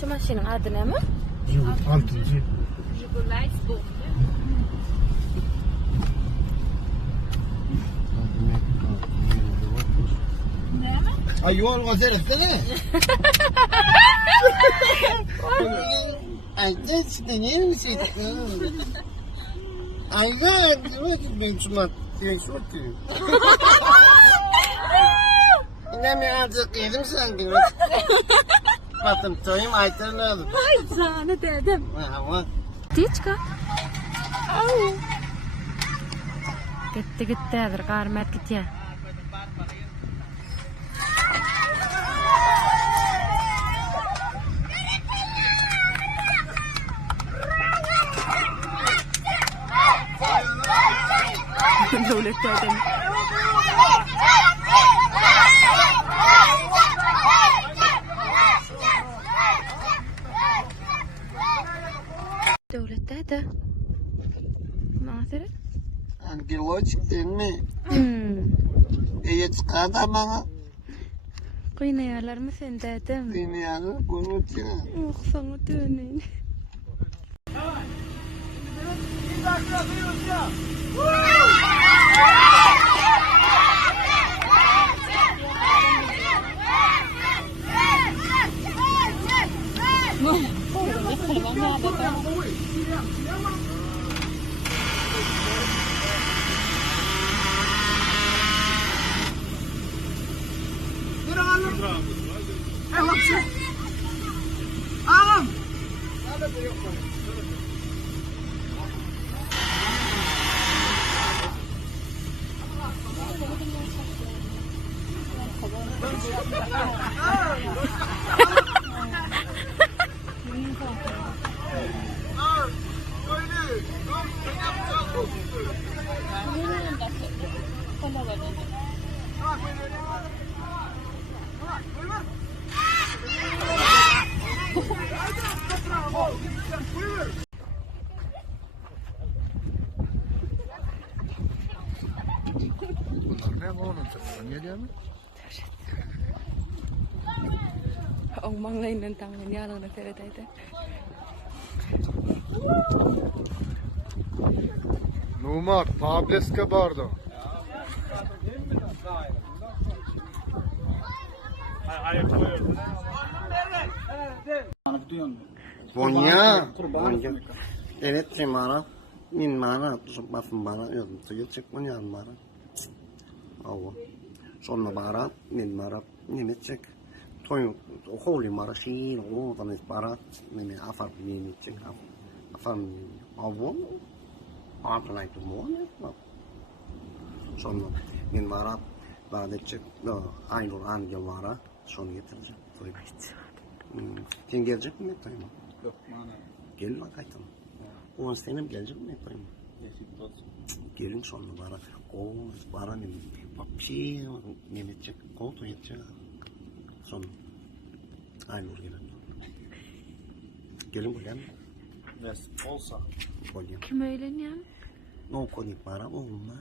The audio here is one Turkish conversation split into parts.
Şu maşının adı ne mi? Jigul 6. Jigulay bu. Ne mi? Ay yol gazel etsene. Ay işte ne mi şey? Ay ya ben çumak. Ben çumak diyorum. Ne mi artık yedim sanki. Batım toyum aytarını alıp. Ay canı dedim. Ama. Diçka. Gitti gitti bir karmet gitti. Devletlerden. Devletlerde. Nasıl? Hangi loçik değil mi? İyi çıkardı bana. Kıynayalar mı sen dedim? Beni yani bunu çıkar. Oh sana dönün. Ne bu onun tabii? Ne diyor mu? Ông mang lên lên tầng mình ra lần này thế thế. Numar, Pablo Escobar'da. Bonya. Evet Cemara. Min mana basın bana yazdım. Çıkacak mı yan bana? Ava. Sonra bana min mara nimetecek. Toy holy mara şey o da para ne afar nimetecek. Afar ava. Artık tu mu ne? Sonra min mara bana çık. Aynı an mara sonra getirecek. Sen gelecek mi? Yok, mana. Gel bak aytan. Ulan senin gelecek mi? Gelin sonra bana. O bana ne? Papşi ne edecek? Koltuğu edecek. Sonra. Aynı oraya. Gelin buraya mı? Yes, olsa. Buraya. Kim eğleniyor? No konik para olmaz.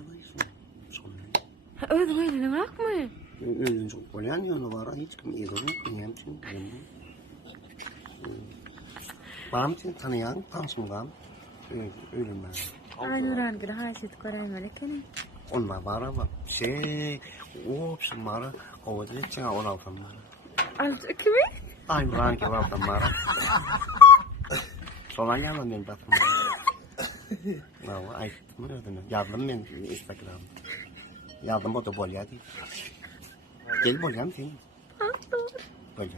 Sonra. Öyle böyle bak mı? Öyle çok buraya ne var? Hiç kim ilgili bilmiyorum çünkü. Bana için tanıyan tanışmam. Öyle mi? Aynı oran gibi haşit koyayım ki. Onlar bana bak. O hepsi bana. O da hiç çıkan olan falan bana. Az kimi? Aynı oran gibi olan bana. Sonra yanım ben bakım. Ay, ne ödünü? Yardım ben Instagram. Yardım o da bol ya değil. Gel bol yan değil. Bol yan.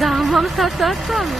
Damam satarsa mı?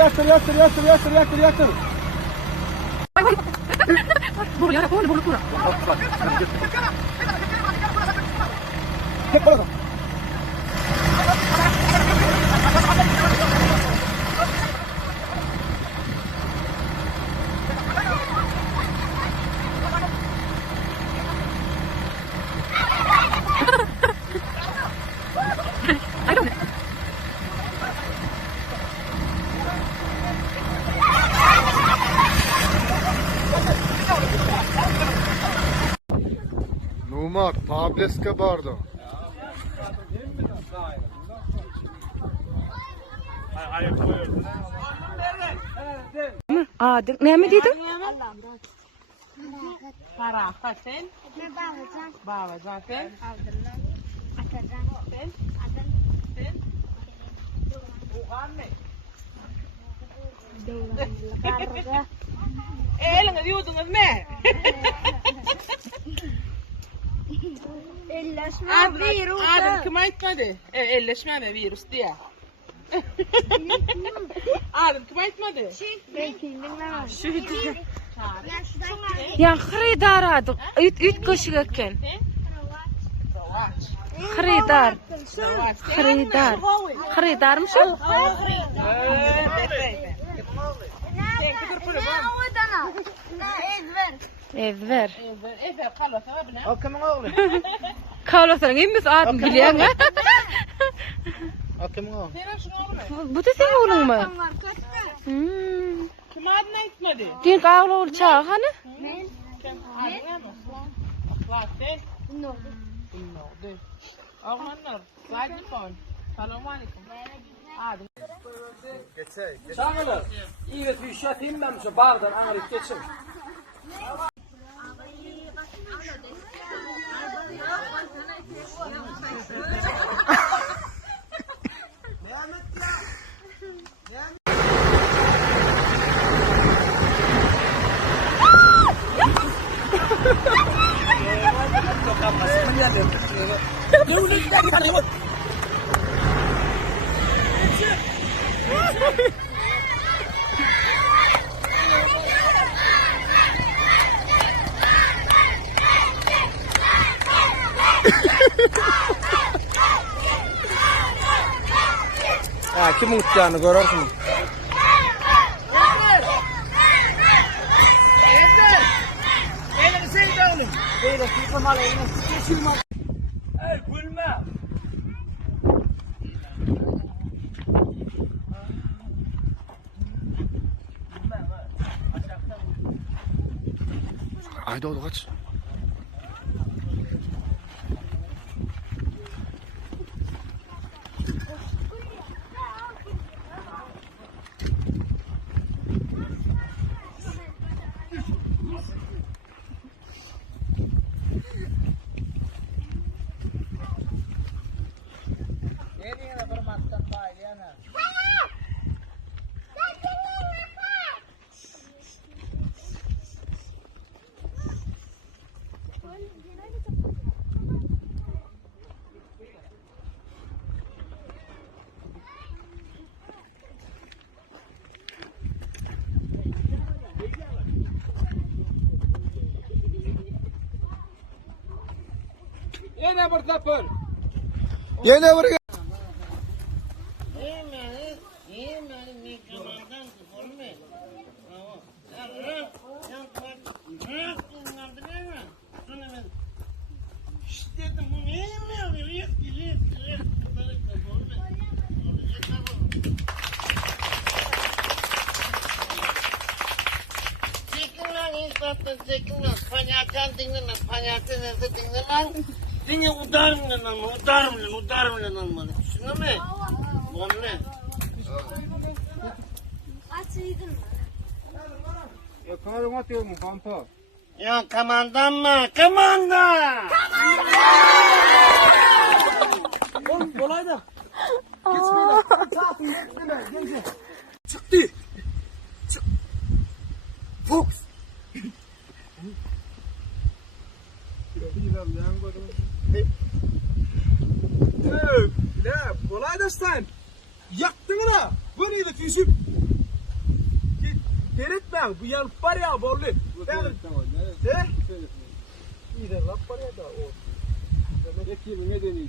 yaktır. Bolu ya, bolu kura. Numak, Pableska bardo. Ne mi dedin? Faraha sen? Babacan sen? Sen? Sen? Uğanne. Eliniz yudunuz ne? Elleşme virüs. Adın kim aytmadı? Elleşme mi virüs diye. Adın kim aytmadı? Ya xaridar adı. Üt kişi ekan. Xaridar. Xaridar. Xaridarmı şu? Ezber. O kimin oğlu? Kavlasan emas adın bilen ha. O kimin oğlu? Senin şunu oğlu. Bu da senin oğlun mu? Kim adın aytmadı? Din ağlı ol çağı hani? Adın ama. Bak sen. No. Oğlanlar. Sakin. Selamun aleyküm. Adın. Çağırır. İyi bir şey dinlemişim. Bağdan ağrıp geçin. Ha, kim uçacağını görürsün. Haydi oğlum kaç. Yine bir tapır. Gene buraya. Ya kamandan mı? Kamandan! Oğlum olay da. Geçmeyin. Çıktı. Fox. Ne? Olay da sen. Yaktın mı? Bu neydi küsüp? lan bu yanıp var ya bollu. He? İyi de laf var ya da o. Demek ki ne deneydi?